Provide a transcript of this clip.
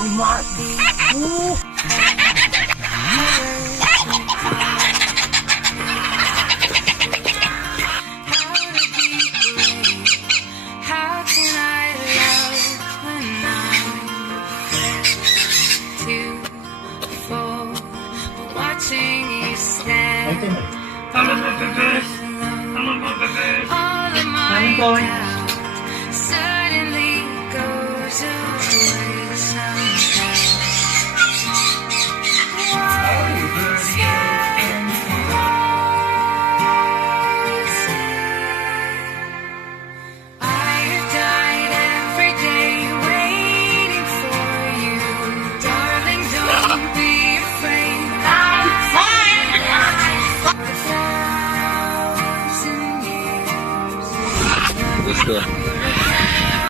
How can I love when I'm too full? Watching you stand. All of my